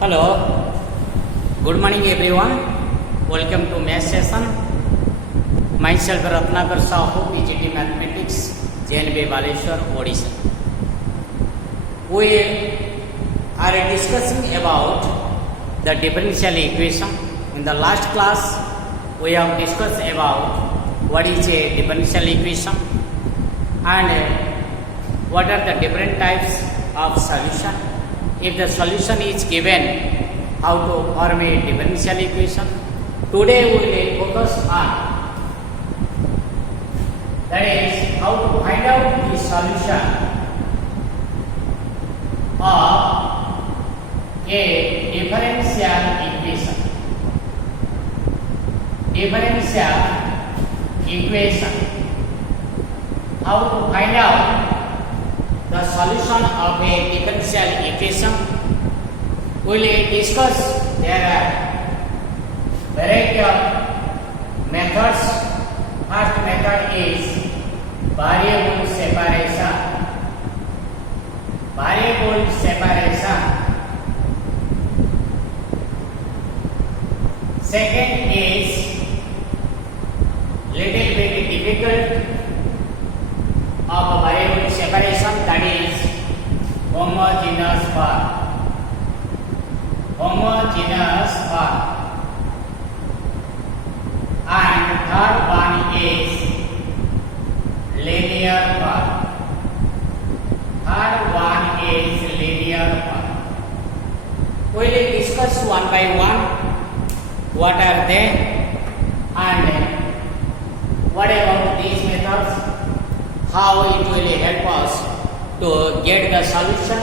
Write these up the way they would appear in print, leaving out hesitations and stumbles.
Hello, good morning everyone. Welcome to math session. Myself Ratnakar Sahu, PGT Mathematics, JNB Baleshwar, Odisha. We are discussing about the differential equation. In the last class, we have discussed about what is a differential equation and what are the different types of solution. If the solution is given, how to form a differential equation. Today we will focus on that is how to find out the solution of a differential equation. Differential equation. How to find out the solution of a differential equation. We will discuss there are variety of methods. First method is variable separation. Variable separation. Second is little bit difficult of variable separation, that is homogeneous form. Homogeneous form. And third one is linear form. Third one is linear form. We will discuss one by one what are they and what about these methods, how it will help us to get the solution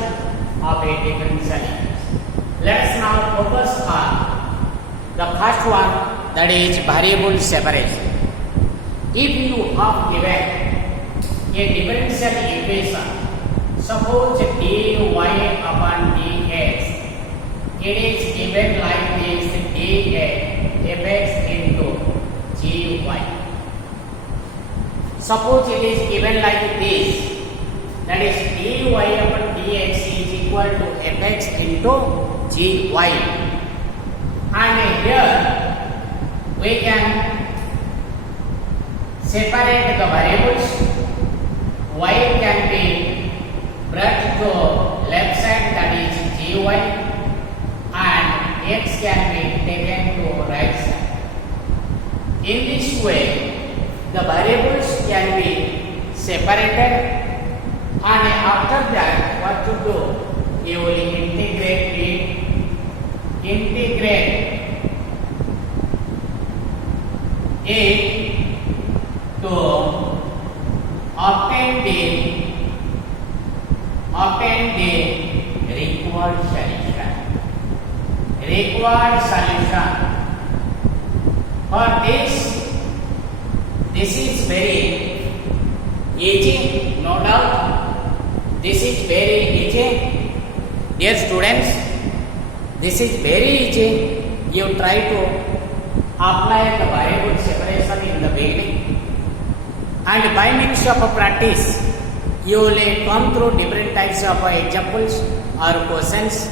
of a differential equation. Let us now focus on the first one, that is variable separation. If you have given a differential equation, suppose dy upon dx, it is given like this, dx fx into gy. Suppose it is given like this, that is dy upon dx is equal to fx into gy. And here we can separate the variables. Y can be brought to left side, that is gy, and x can be taken to right side. In this way, the variables can be separated, and after that what to do? You will integrate it. Integrate it to obtain the required solution. Required solution. For this is very easy, no doubt. This is very easy. Dear students, this is very easy. You try to apply the variable separation in the beginning, and by means of a practice, you will come through different types of examples or questions.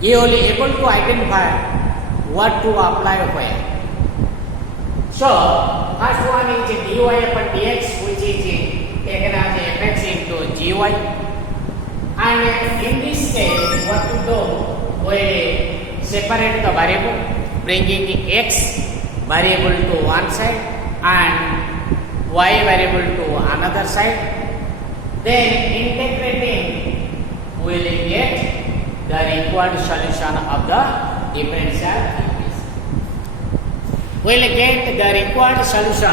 You will be able to identify what to apply where. So, first one is dy upon dx, which is taken as fx into gy. And in this case, what to do? We separate the variable, bringing x variable to one side and y variable to another side. Then integrating, we will get the required solution of the differential equation. We will get the required solution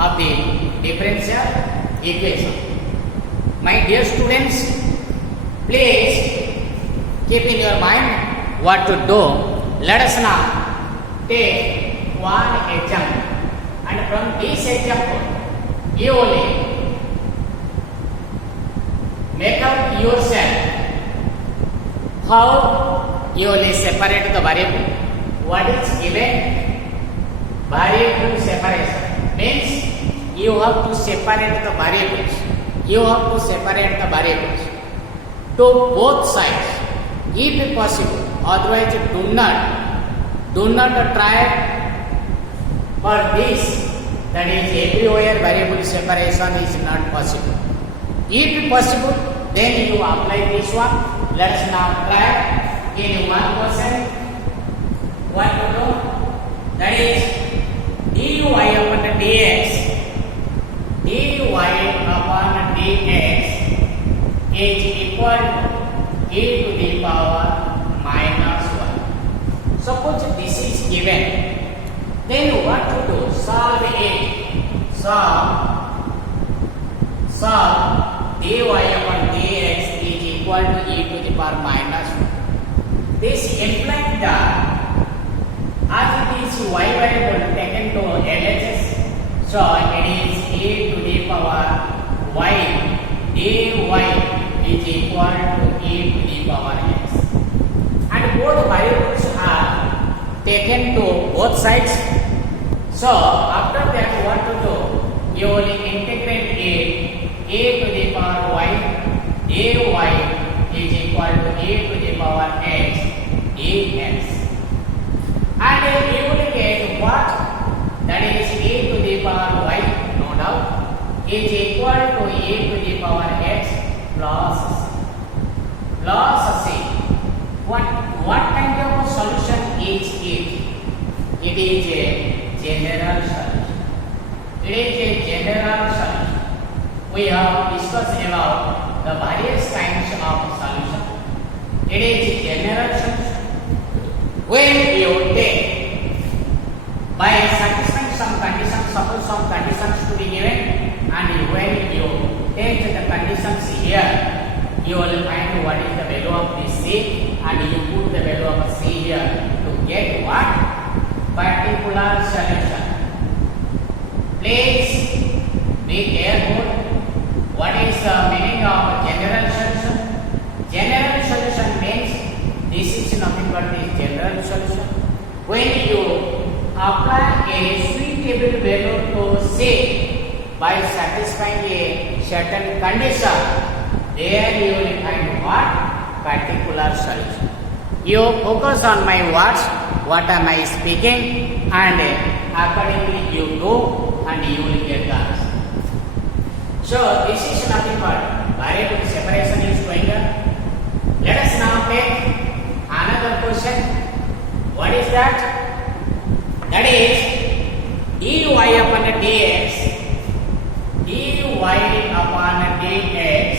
of the differential equation. My dear students, please keep in your mind what to do. Let us now take one example, and from this example, you will make out yourself how you will separate the variable. What is given? Variable separation means you have to separate the variables. You have to separate the variables. to both sides if possible. Otherwise, do not try for this. That is, everywhere variable separation is not possible. If possible, then you apply this one. Let us now try in one question. What to do? That is dy upon dx. dy upon dx is equal to e to the power minus 1. Suppose this is given. Then what to do? Solve it. Solve dy upon dx is equal to e to the power minus 1. This implies that as it is y variable taken to LHS, so it is e to the power y dy is equal to e to the power x. And both variables are taken to both sides. So after that, what to do? You will integrate it. A to the power y dy is equal to a to the power x dx. And you will get what? That is a to the power y, no doubt, is equal to a to the power x plus c. What kind of solution is it? It is a general solution. It is a general solution. We have discussed about the various kinds of solution. It is a general solution. When you take by satisfying some conditions, suppose some conditions to be given, and when you take the conditions here, you will find what is the value of this c, and you put the value of c here to get what? Particular solution. Please be careful. What is the meaning of general solution? General solution means this is nothing but the general solution. When you apply a suitable value to c by satisfying a certain condition, there you will find what? Particular solution. You focus on my words, what am I speaking, and accordingly you do, and you will get the answer. So this is nothing but variable separation is going on. Let us now take another question. What is that? That is dy upon dx. dy upon dx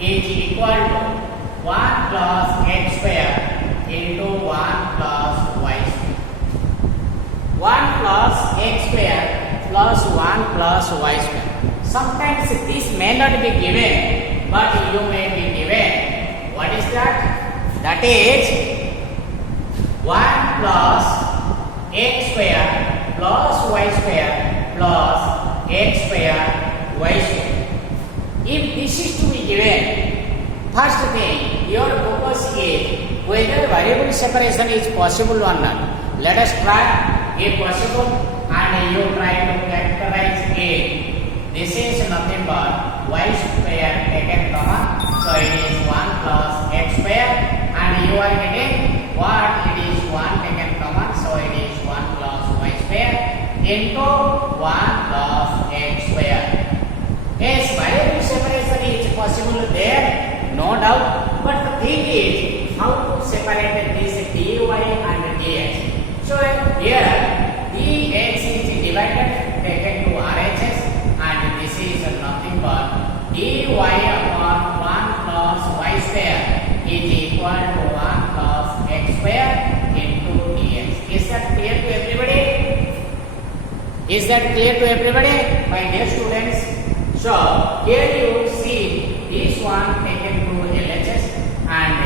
is equal to 1 plus x square into 1 plus y square. 1 plus x square plus 1 plus y square. Sometimes this may not be given, but you may be given. What is that? That is 1 plus x square plus y square plus x square y square. If this is to be given, first thing your focus is whether variable separation is possible or not. Let us try if possible, and you try to characterize it. This is nothing but y square taken common, so it is 1 plus x square, and you are getting what? It is 1 taken common, so it is 1 plus y square into 1 plus x square. Yes, variable separation is possible there, no doubt, but the thing is how to separate this dy and dx. So here dx is divided, taken to RHS, and this is nothing but dy upon 1 plus y square is equal to 1 plus x square into dx. Is that clear to everybody? Is that clear to everybody, my dear students? So here you see this one taken to LHS, and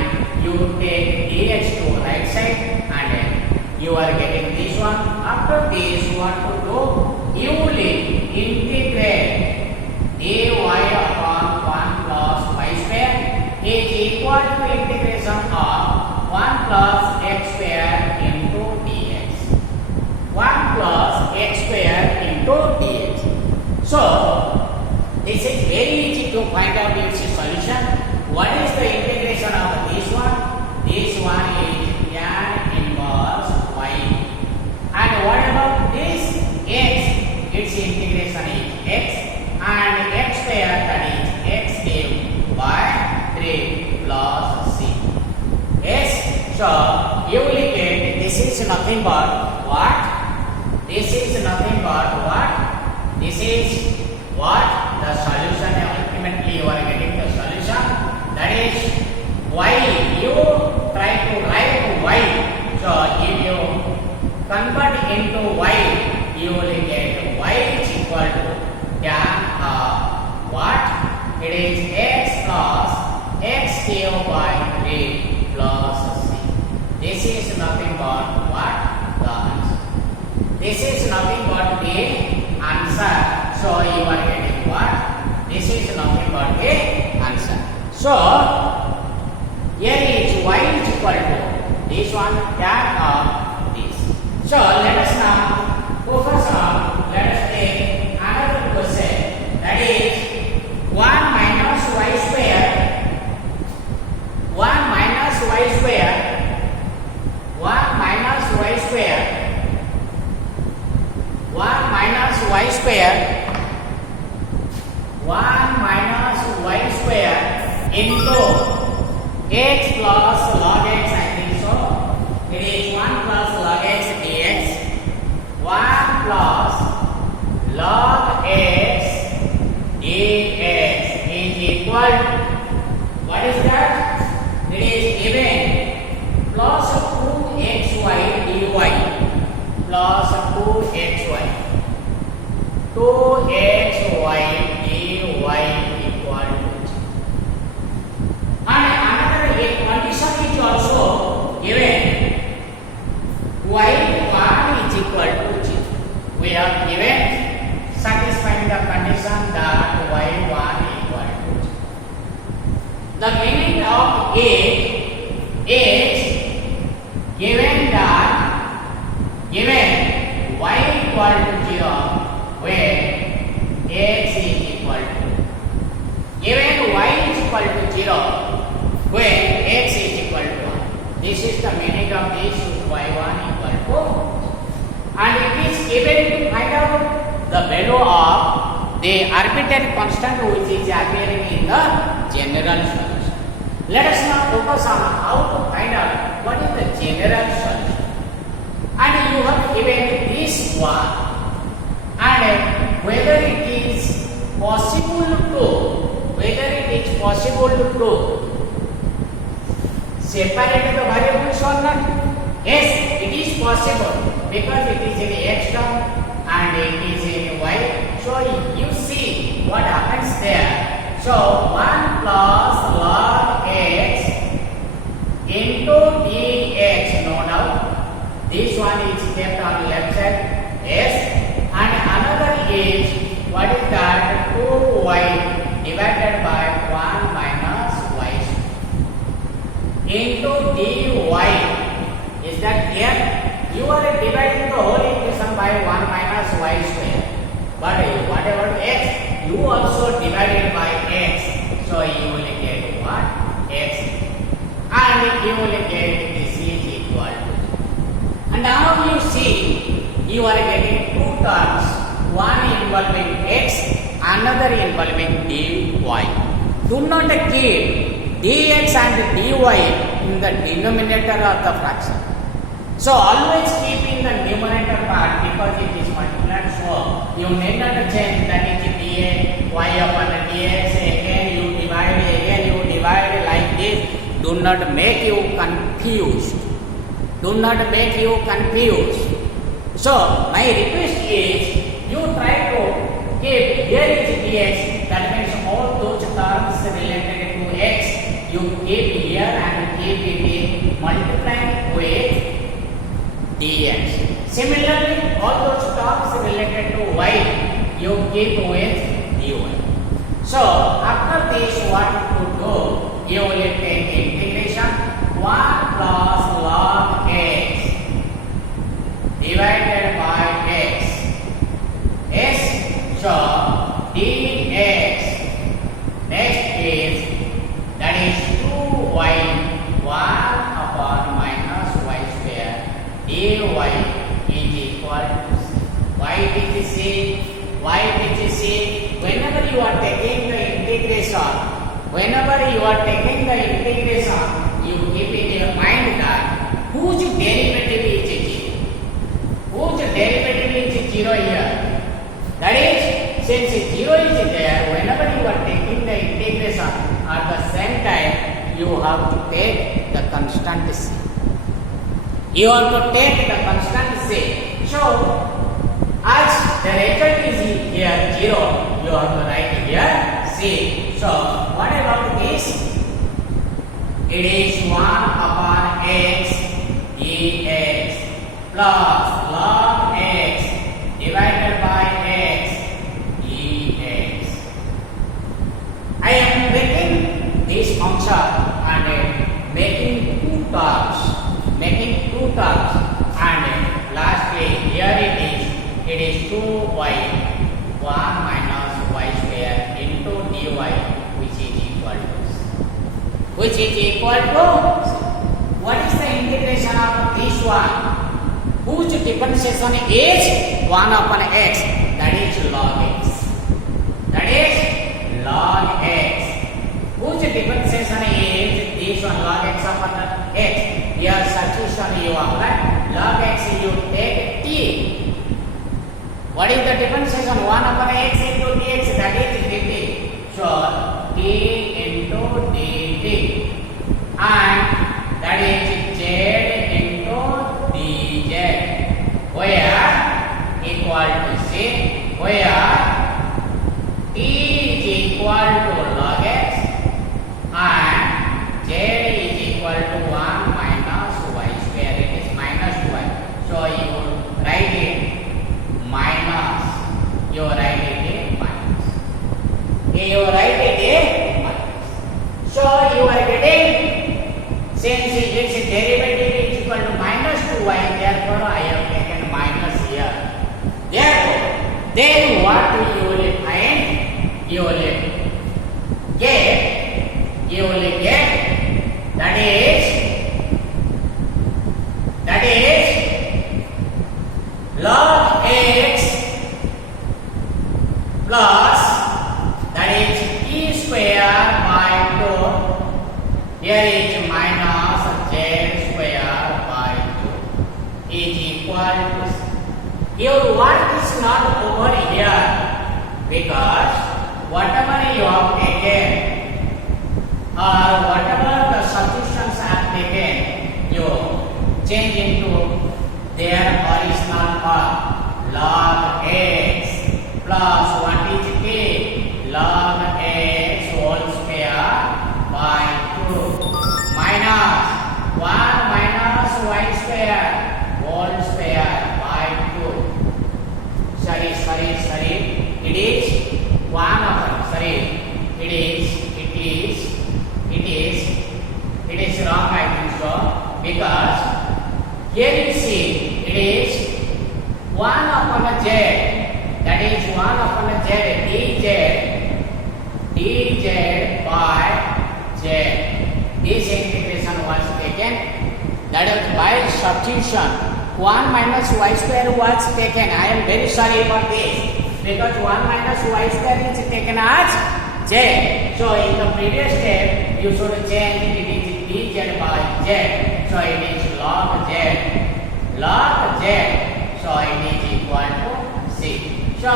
you take dx to right side, and you are getting this one. After this, what to do? You will integrate dy upon 1 plus y square is equal to integration of 1 plus x square into dx. 1 plus x square into dx. So this is very easy to find out its solution. What is the So you will get this is nothing but what? This is nothing but what? This is what? The solution. Ultimately you are getting the solution. That is y. You try to write y. So if you convert into y, you will get y is equal to tan of what? It is x plus x cube by 3 plus c. This is nothing but what? The answer. This is nothing but the answer. So you are getting what? This is nothing but the answer. So here is y is equal to this one tan of this. So let us now focus on, let us take another question, that is 1 minus y square, 1 minus y square, 1 minus y square, 1 minus y square, 1 minus y square into x plus log x, I think so. It is 1 plus log x dx, 1 plus log x dx is equal to, what is that? It is given plus 2xy dy plus 2xy, 2xy dy equal to, and another condition is also given, y1 is equal to 0. We have given satisfying the condition that y1 equal to 0. The meaning of it is given that given y equal to 0 when x is equal to, given y is equal to 0 when x is equal to 1. This is the meaning of this y1 equal to, and it is given to find out the value of the arbitrary constant which is appearing in the general solution. Let us now focus on how to find out what is the general solution. And you have given this one, and whether it is possible to separate the variables or not. Yes, it is possible because it is in x term and it is in y. So you see what happens there. So 1 plus log x into dx, no doubt. This one is kept on left side, yes, and another is, what is that, 2y divided by 1 minus y into dy. Is that clear? You are dividing the whole equation by 1 minus y square, but whatever x, you also divided by x, so you will get what? X, and you will get this is equal to. And now you see, you are getting two terms, one involving x, another involving dy. Do not keep dx and dy in the denominator of the fraction. So always keep in the numerator part because it is multiplied. So you need not change, that is dx, y upon dx, again you divide like this. Do not make you confused. Do not make you confused. So my request is, you try to keep, here is dx, that means all those terms related to x, you keep here and keep it multiplying with dx. Similarly, all those terms related to y, you keep with dy. So after this, what to do? You will take integration 1 plus log x divided by x. Yes, so dx. Next is, that is 2y 1 upon minus y square dy is equal to c. Why did you see? Whenever you are taking the integration, you keep in your mind that whose derivative is 0? Whose derivative is 0 here? That is, since 0 is there, whenever you are taking the integration at the same time, you have to take the constant c. You have to take the constant c. So, as the result is here 0, you have to write here c. So, what about this? It is 1 upon x dx plus log x divided by x dx. I am taking this function and making two terms, and lastly here it is 2y 1 minus y square into dy, which is equal to what is the integration of this one? Whose differentiation is 1 upon x, that is log x. That is log x. Whose differentiation is this one, log x upon x. Here substitution you apply log x, you take t. What is the differentiation? 1 upon x into dx, that is dt. So t into dt, and that is z into dz, where equal to c, where t is equal to log x and z is equal to 1 minus y square. It is minus y. So you write it minus. You write it minus. So you are getting, since its derivative is equal to minus 2y, therefore I have taken minus here. Therefore, then what you will find? You will get that is log x plus that is e square by 2. Here is minus z square by 2 is equal to. Here what is not over here, because whatever you have taken or whatever the substitutions are taken, you change into their original form. Log x plus what is t? Log x whole square by 2 minus 1 minus y square whole square by 2. Sorry. It is 1 upon, it is wrong, I think so, because here you see it is 1 upon z, that is 1 upon z dz by z. This integration was taken, that is by substitution. 1 minus y square was taken. I am very sorry for this, because 1 minus y square is taken as z. So in the previous step you should change it is dz by z. So it is log z. So it is equal to c. So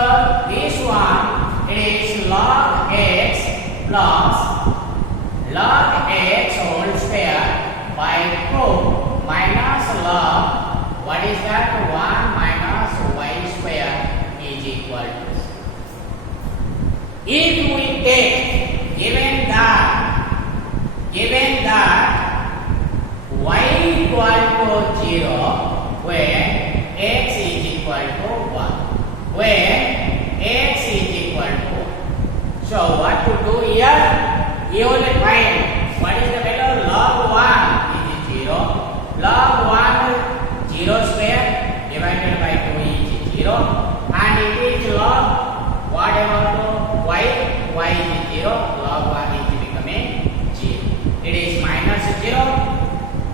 this one, it is log x plus log x whole square by 2 minus log, what is that? 1 minus y square is equal to c. If we take, given that y equal to 0 when x is equal to 1, when x is equal to 1. So what to do here? You will find what is the value? Log 1 is 0. Log 1 0 square divided by 2 is 0, and it is log whatever to y is 0, log 1 is becoming 0. It is minus 0,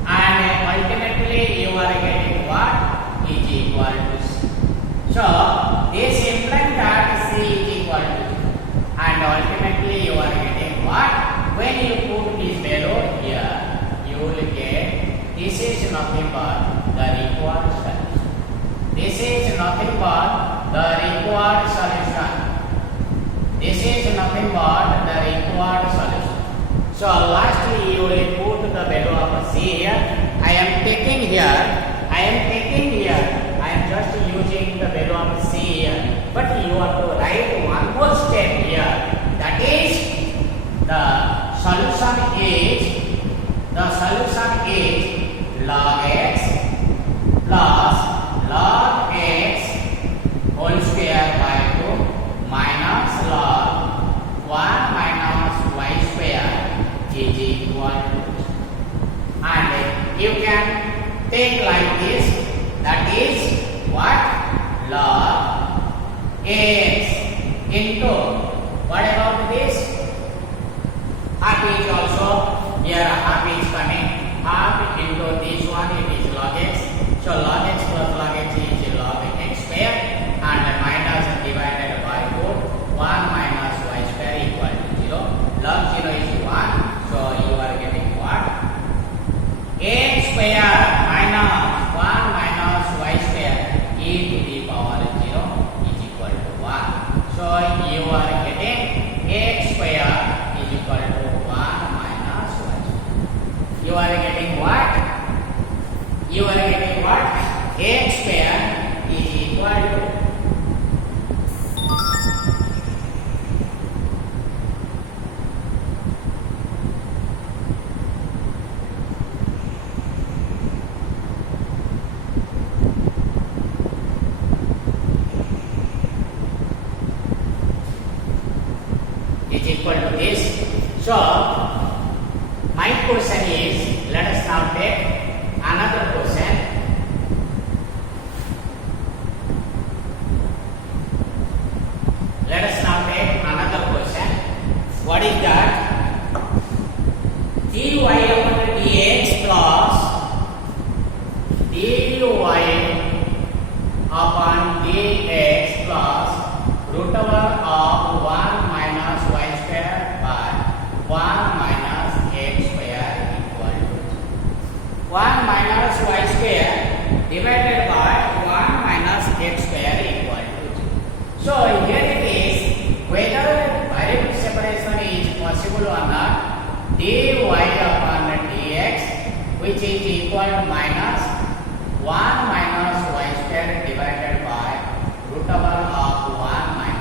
and ultimately you are getting what is equal to c. So this implies that c is equal to 0, and ultimately you are getting what? When you put this value here, you will nothing but the required solution. This is nothing but the required solution. This is nothing but the required solution. So lastly you will put the value of C here. I am taking here. I am just using the value of C here. But you have to write one more step here. That is the solution is log x plus log x whole square by 2 minus log 1 minus y square is equal to, and you can take like this, that is what, log x into, what about this, half is also here, half is coming, half into this one, it is log x. So log x plus log x is log x square, and minus divided by 4, 1 minus y square equal to 0. Log 0 is 1, so you are getting what? X square minus 1 minus y square e to the power 0 is equal to 1. So you are getting x square is equal to 1 minus y square. You are getting what? You are getting what? X square is equal to, this. So my question is, let us now take another question. Let us now take another question. What is that? dy upon dx plus dy upon dx plus root over of 1 minus y square by 1 minus x square equal to 1 minus y square divided by 1 minus x square equal to 0. So here it is, whether variable separation is possible or not, dy upon dx which is equal to minus